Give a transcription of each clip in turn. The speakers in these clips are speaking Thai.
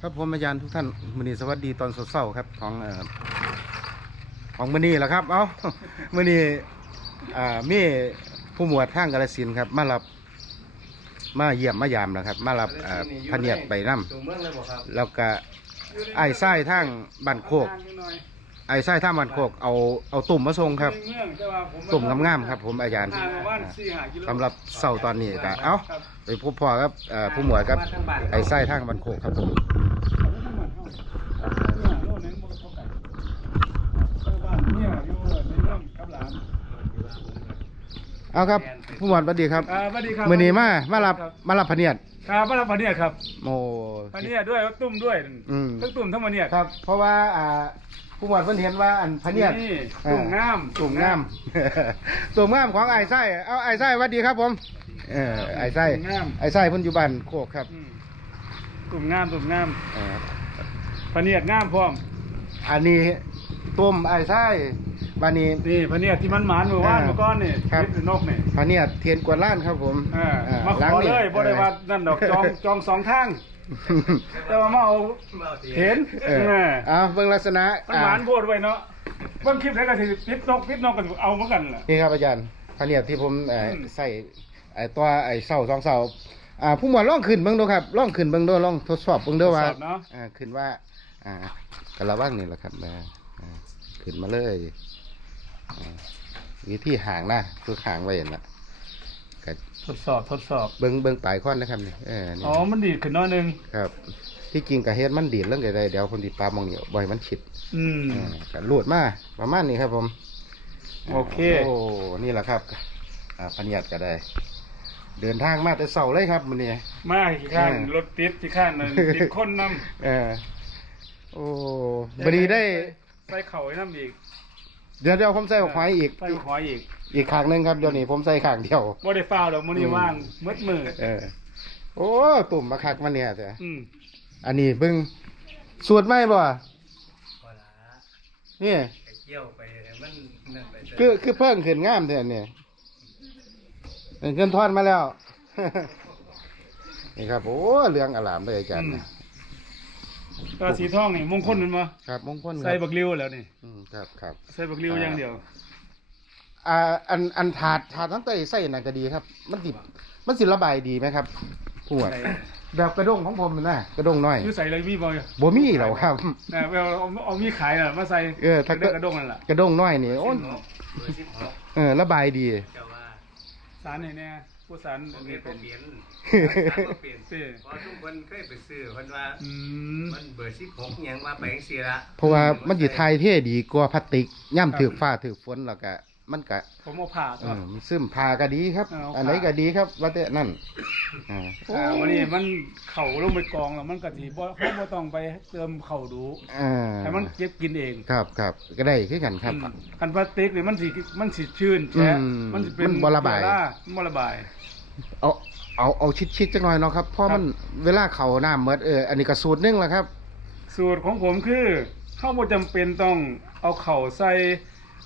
ครับผมอาจารย์ทุกท่านมือนี้สวัสดีตอนเช้าครับของเอ่อของมือนี้แหละครับ เอามือนี้อ่ามีผู้หมวดทางกาลสินธุ์ครับ มารับมาเยี่ยมมายามนะครับ มารับอ่าพะเนียดไปน้ตัวเมืองเลยบ่ครับำแล้วก็ไอ้ไส้ทางบันโคกไอ้ไส้ทางบันโคกเอาเอาตุ่มมาส่งครับตุ่มงามๆครับ ผมอาจารย์ห่างประมาณสี่ห้ากิโลสำหรับเสาร์ตอนนี้ก็เอ้าไปพบพ่อครับเอ่อผู้หมวดครับ ไอ้ไส้ทางบันโคกครับผม เอาครับผู้หมวดสวัสดีครับอ่าสวัสดีครับมือนี้มามารับมารับพะเนียดครับมารับพะเนียดครับโมพะเนียดด้วยตุ้มด้วยอืมทั้งตุ่มทั้งพะเนียดครับ เพราะว่าอ่าผู้หมวดเพิ่นเห็นว่าอันพะเนียดนี่ตุ่มงามตุ่มงามตุ่มงามของไอ้ไส้เอาไอ้ไส้สวัสดีครับผมเออไอ้ไส้ตุ่มงามไอ้ไส้เพิ่นอยู่บ้านโคกครับอืมตุ่มงามตุ่มงามเออพะเนียดงามพร้อม อันนี้ตุ่มไอ้ไส้ บ้านนี้ นี่พะเนียดที่มันหมานเมื่อวานอ่าเมื่อก้อนนี่ครับนี่นกนี่พะเนียดเทียนกวนล้านครับผมอ่าอ่มาขหลังอนี่เลยบ่ได้ว่านั่นดอกจองจองสองทาง แต่ว่ามาเอาเห็นเออเออเอาเบิ่งลักษณะมันหมานโพดไว้เนาะเบิ่งคลิปแล้วก็สิปิดนกปิดนกกันเอาเหมือนกันแหละนี่ครับอาจารย์พะเนียดที่ผมเอ่ออม ใส่ไอ้ตัวไอ้เสาสองเสาอ่าผู้หมวดล่องขึ้นเบิ่งดูครับล่องขึ้นเบิ่งดูล่องทดสอบเบิ่งดูว่าทดสอบเนาะอ่าขึ้นว่าอ่ากระว่างนี่แหละครับนะอ่าขึ้นมาเลยอ่า วิธีห่างนะคือห่างไว้เห็นละก็ทดสอบทดสอบเบิ่งเบิ่งปลายค้อนนะครับนี่เออนี่อ๋อมันดีดขึ้นหน้อยหนึงครับ ที่จริงกะเฮ็ดมันดีดเรื่องใดๆเดี๋ยวคนติดปลามองเหนียวบ่อยมันฉิด อืมอ่าก็ลูดมาประมาณนี้ครับผม โอเค โอ้นี่แหละครับอ่าพะเนียดก็ได้ เดินทางมาแต่เสาเลยครับมื้อนี้มาขี้ข้านเออ รถติดขี้ข้านนั่นติดคนนเออโอ้ำบดีได้ใส่เข่าให้น้ำอีก เดี๋ยวเดี๋ยวผมใส่หอยอีก ใส่หอยอีก อีกขางหนึงครับเดี๋ยวนี้ผมใส่ขางเดียวบ่ได้ฟ้าวดอกมื้อนี้อืมว่างมืดมือเออ โอ้ตุ่มมาคักมาเนี่ยแต่อืมอันนี้เบิ่งสูตรไหมบ่บ่ล่ะนี่ไอ้เกี่ยวไปให้มันนั่นไปเถะคือคือเพิ่งขึ้นงามแท้เนี่ยเงินทอนมาแล้วนี่ครับโอ้เหลืองอลามเลยอาจารย์ เนี่ยก็สีทองนี่มงคลมันมาครับมงคลคใส่รับบักริ้วแล้วนี่อืมครับครับ ใส่บักริ้วอย่างเดียว อ่าอันอันถาดถาดทั้งเตยใส่น่ะก็ดีครับ มันสิมันสิระบายดีไหมครับปวดใส่แบบกระด้งของผมน่ะกระด้งน้อยอยู่ใส่เลยมีบ่อยู่บ่มีแล้วครับ นะเอาเอาเอามีขายน่ะมาใส่เออถ้าเด็กกระด้งนั่นล่ะกระด้งน้อยนี่โอ้ยเบอร์สิบหกเออระบายดีเจ้าว่าสารนี่แน่ ผู้สารอันเปลี่นี้ยนเป็นเปลี่ยนบ่เปลี่ยนสิเพราะทุกคนเคยไปซื้อเพิ่นว่าอืมมันเบอร์สิบหกหยังว่าไปจังซี่ละเพราะว่ามันสิทายเท่ดีกว่าพลาสติกย่ำถือฟ้าถือฝนแล้วก็มันก็ผมเอาผ่าเอก่อนอมันซึมพาก็ดีครับเอาอันไหนก็ดีครับว่าแต่นั่นอ่าอ่าวันนี้มันเข่าลงไปกองแล้วมันกะทิบ่เพราะบ่ต้องไปเติมเข่าดูอ่าให้มันเก็บกินเองครับครับก็ได้คือกันครับอืมคันพลาสติกนี่มันสิมันสิชื้นแฉะอืมมันสิเป็นมันบ่ระบายเชื้อรมันบ่ระบาย เอาเอาเอาชิดชิดๆจังหน่อยเนาะครับเพราะครับมันเวลาเขาน้ำเมดเอออันนี้ก็สูตรหนึงแหละครับ สูตรของผมคือเฮาบ่จำเป็นต้องเอาเข่าใส่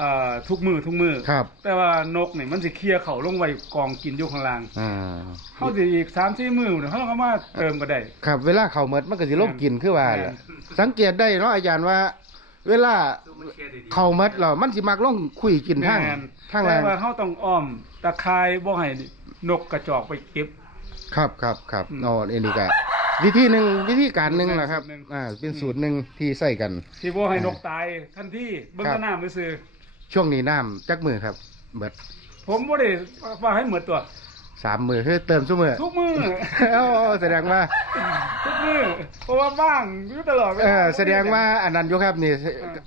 อ่าทุกมือทุกมือครับ แต่ว่านกนี่มันสิเคลียร์เข่าลงไว้กองกินอยู่ข้างล่างอ่าเฮาสิอีก3-4มื้อเนี่ยเฮาก็มาเติมก็ได้ ครับ เวลาเขาเมดมันก็สิลบกินคือว่าแหละแม่นสังเกตได้เนาะอาจารย์ว่า เวลาสู้มันเคลียร์ดีๆเขาเมดแล้วมันสิมักลงคุยกินทางแม่นทางแต่ล่างว่าเฮาต้องอ้อมตะไคร้บ่ให้ นกกระจอกไปเก็บ ครับครับครับอืมอ๋ออันนี้ก็วิธีหนึ่งวิธีการหนึ่งแหละครับ สูตรหนึ่ง อ่า เป็นสูตรหนึ่งที่ใส่กัน ที่บ่ให้นกตายทันทีเบิ่งครับแตะน้ำซื่อช่วงนี้น้ำจักมือครับ เบิดๆผมบ่ได้ว่าให้หมดตัว สามมือคือเติมซุมือทุกมื้อเอ้าแสดงว่าทุกมื้อเพราะว่าบ้างอยู่ตลอดวลเออแสดงว่าอันนั้นอยู่ครับนี่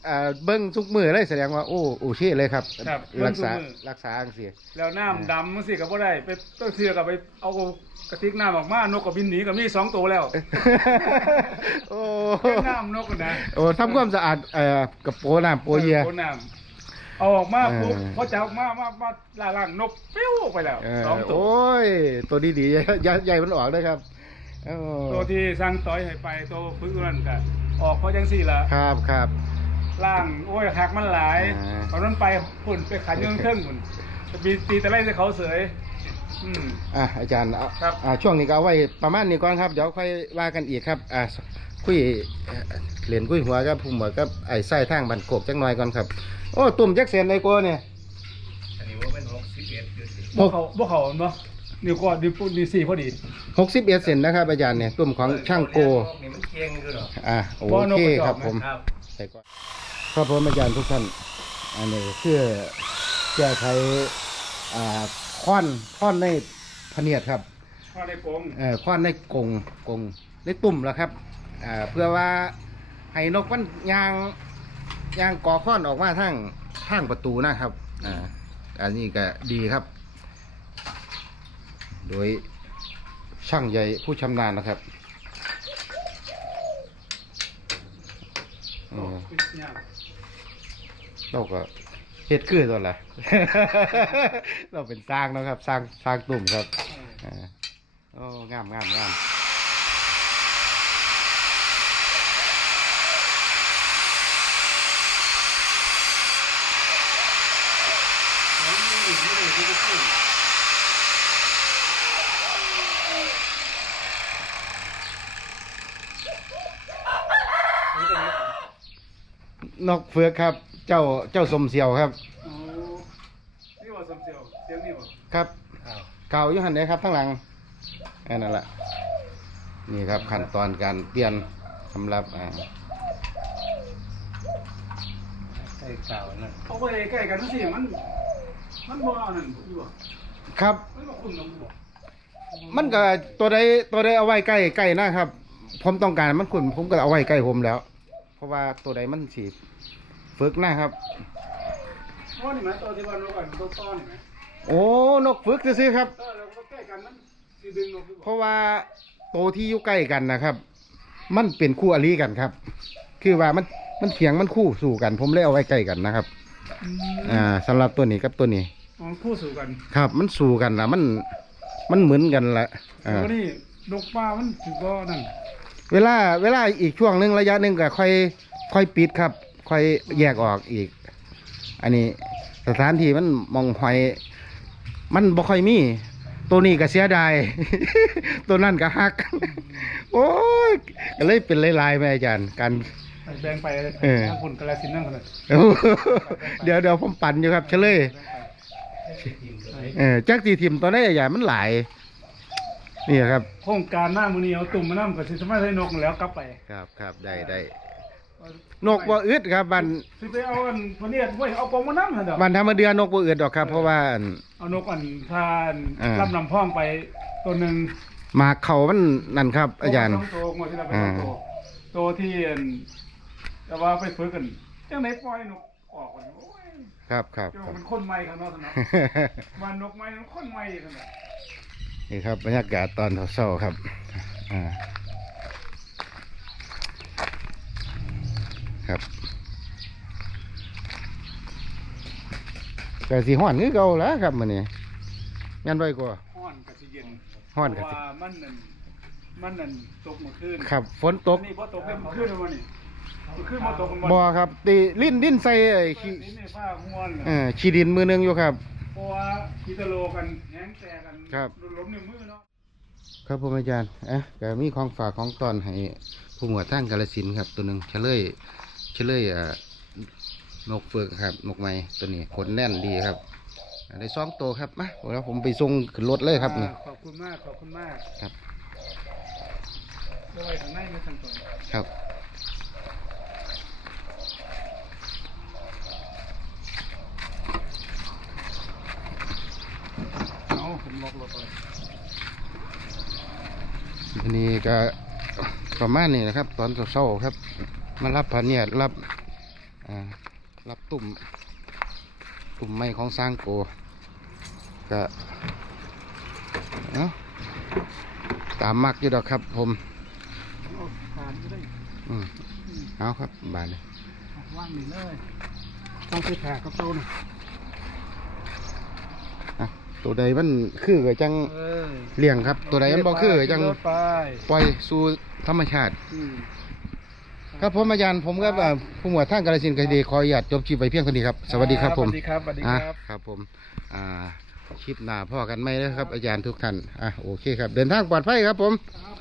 เอ่อเบิ้งทุกมือเลยแสดงว่าโอ้โอเช่เลยครับครับรักษาเบิ่งทุกมื้อรักษาอังสีแล้วน้ำดำมันสิก็บ่ได้ไปต้องเทื่อก็ไปเอากระติกน้ำออกมานกก็บินหนีก็มีสองตัวแล้วโอ้แค่น้ำนกน่ะนะโอ้ทำความสะอาดเอ่อกับโปน้ำโปเยียโน้ำ เอาออกมาปุ๊บเออพอจะออกมามามาล่างๆนกปิ้วไปแล้วเออสองตัวโอ้ย ตัวดีดีๆใหญ่ใหญ่มันออกด้วยครับโอ้ตัวที่สั่งต่อยให้ไปตัวพึ่งนั่นก็ออกเพราะจังสี่ละครับครับล่างโอ้ยหักมันหลายอ่าตอนนั้นไปพุ่นไปขันอยังเทิงพุ่นจะมีตีตะไลใส่เขาเสยอืมอะอาจารย์เอาครับอ่าช่วงนี้ก็เอาไว้ประมาณนี้ก่อนครับ เดี๋ยวค่อยว่ากันอีกครับ อ่าคุยเอ่อเรียนคุยหัวกับผู้หมวดกับไอ้ไส้ทางบันโกกจักหน่อยก่อนครับ โอ้ตุ่มจักเสียนเลยโกเนี่ยอันนี้ว่าเป็นหกสิบเอ็ดคือสิบ่เขาบ่เขาเนาะนิ้วก้อนนิ้วปุ๊นิ้วสี่พอดีหกสิบเอ็ดเซนนะครับอาจารย์เนี่ยตุ่มของช่างโก นี่มันเคียงคือหรอ อะโอบ่นกเคกระจอกครับไหมผมครับ ใส่ก่อนครับผมอาจารย์ทุกท่าน อันนี้เพื่อแก้ไขอ่าค้อนค้อนในพะเนียดครับ ข้อในกงเอ่อค้อนในกรงกรงในตุ่มแล้วครับอ่าเพื่อว่าให้นกมันยาง ยางก่อค้อนออกมาทางทางประตูนะครับอ่าอันนี้ก็ดีครับ โดยช่างใหญ่ผู้ชำนาญนะครับโอ้อืมยากเราก็เฮ็ดคือตัวละเราเป็นสร้างเนาะครับสร้างสร้างตุ่มครับอ่าโอ้งามงามงาม นกเฟือกครับ เจ้าเจ้าสมเสียวครับโอ้นี่ว่าสมเสียวเสียงนี่บ่ครับเก่าอยู่หันเลยครับทั้างหลังอันนั่นแหละนี่ครับขั้นตอนการเปลี่ยนสำหรับอ่าใส่เก่านั่นเอาไปใกล้กันสิมัน มันบ่เอานั่นอยู่บ่ครับ มันบ่คุ้นนบ่มันก็ตัวใดตัวใดเอาไว้ใกล้ใกล้นะครับ ผมต้องการมันขุนผมก็เอาไว้ใกล้ผมแล้ว เพราะว่าตัวใดมันสีฝึกนะครับอ๋อนี่มั้ยตัวที่ว่านกอันตัวต้อนนี่มั้ยโอ้นกฝึกซื้อๆครับ เออแล้วก็ใกล้กันมันสิดึงนกอยู่เพบ่ราะว่าโตวที่อยู่ใกล้กันนะครับ มันเป็นคู่อริกันครับ คือว่ามันมันเถียงมันคู่สู่กัน ผมเลยเอาไว้ใกล้กันนะครับ อืมอ่าสำหรับตัวนี้กับตัวนี้ อ๋อคู่สู่กันครับ มันสู่กันละมันมันเหมือนกันละอ่าแล้วนี่นกป่ามันถือว่านั่นเวลาเวลาอีกช่วงหนึ่งระยะหนึ่งก็ค่อยค่อยปิดครับ ค่อยแยกออกอีก อันนี้สถานที่มันมองหอย มันบ่ค่อยมี ตัวนี้ก็เสียดาย ตัวนั่นก็ฮัก โอ้ยก็เลยเป็นลายๆไปอาจารย์ การไป แบ่งไปเออทางคนกาฬสินธุ์นั่นคนน่ะเดี๋ยวเดี๋ยวผมปั่นอยู่ครับเฉลยเออจักสีทิมตัวนี้ใหญ่มันหลาย นี่ครับ โครงการหน้ามือนี้เอาตุ่มมานำก็สิสามารถให้นกแล้วกลับไปครับครับได้ได้นกบ่อึดครับบันสิไปเอาอันพวกนี้ไว้เอากองมานำหั่นดอกบันธรรมเดือนนกบ่อึดดอกครับ เพราะว่าอัน เอานกอันทานอ่า ลำนำพ้องไปตัวหนึงหมากเขามันนั่นครับ อาจารย์สงตัวงวดที่เราไปสองตัวตัวที่อัน แต่ว่าไปฝึกกันจังไหนปล่อยนกออกกันโอ้ยครับครับเจ้าครับ มันคนใหม่ข้างนอกซั่นเนาะมานกใหม่มันคนใหม่ซั่นน่ะนี่ครับบรรยากาศตอนเช้าๆครับอ่าครับแต่สีห้อนคือเก่าแล้วครับมื้อนี้แม่นไว้กว่าฮ้อนก็สิเย็นฮ้อนก็เพสิราะว่ามันนั่นมันนั่นตกเมื่อคืนครับ ฝนตก อันนี่พอตกเป็นขึ้นแล้ววันนี้ ขึ้นมาตกกันบ่ครับตีลิ้นดิ้นใส่ไอ้ขี้นี่ในผ้าม้วนเออขี้ดินมือหนึงอยู่ครับ เพราะว่ากิตโลกันแห้งแตกกันครับ ล้มนิ้วมือเนาะ ครับผมอาจารย์เอ๊ะก็มีของฝากของตอนให้ผู้หมวดทางกาลสินธุ์ครับ ตัวหนึ่งเฉลยเฉลยอ่านกเฟือกครับนกไม้ตัวนี้ขนแน่นดีครับอ่าได้สองตัวครับมาแล้วผมไปส่งขึ้นรถเลยครับนี่อ่าขอบคุณมาก ขอบคุณมากครับเดี๋ยวไว้ข้างในไม่ทันตัว ครับ เอาผมล็อกรถเลย ทีนี้ ก็ประมาณนี้นะครับ ตอนเช้าๆครับ มารับพาเนี่ยรับอ่ารับตุ่มตุ่มไม้ของสร้างโกก็เนาะตามมักอยู่ดอกครับ ผมเอาทานก็ได้อืมเอาครับบานเลยเอาว่างนี่เลยต้องไปแผลกับโตหน่อยอะตัวใดมันคือก็จังเออ เลี้ยงครับ ตัวใดมันบ่คือก็จังรถไปปล่อยสู่ธรรมชาติอืมครับผมอาจารย์ผมก็อ่าผู้หมวดทางกาฬสินธุ์คดีขออนุญาตจบคลิปไว้เพียงเท่านี้ครับสวัสดีครับผมสวัสดีครับสวัสดีอะครับครับผมอ่าคลิปหน้าพ่อกันไหมนะครับ อาจารย์ทุกท่านอะโอเคครับ เดินทางปลอดภัยครับผมครับผม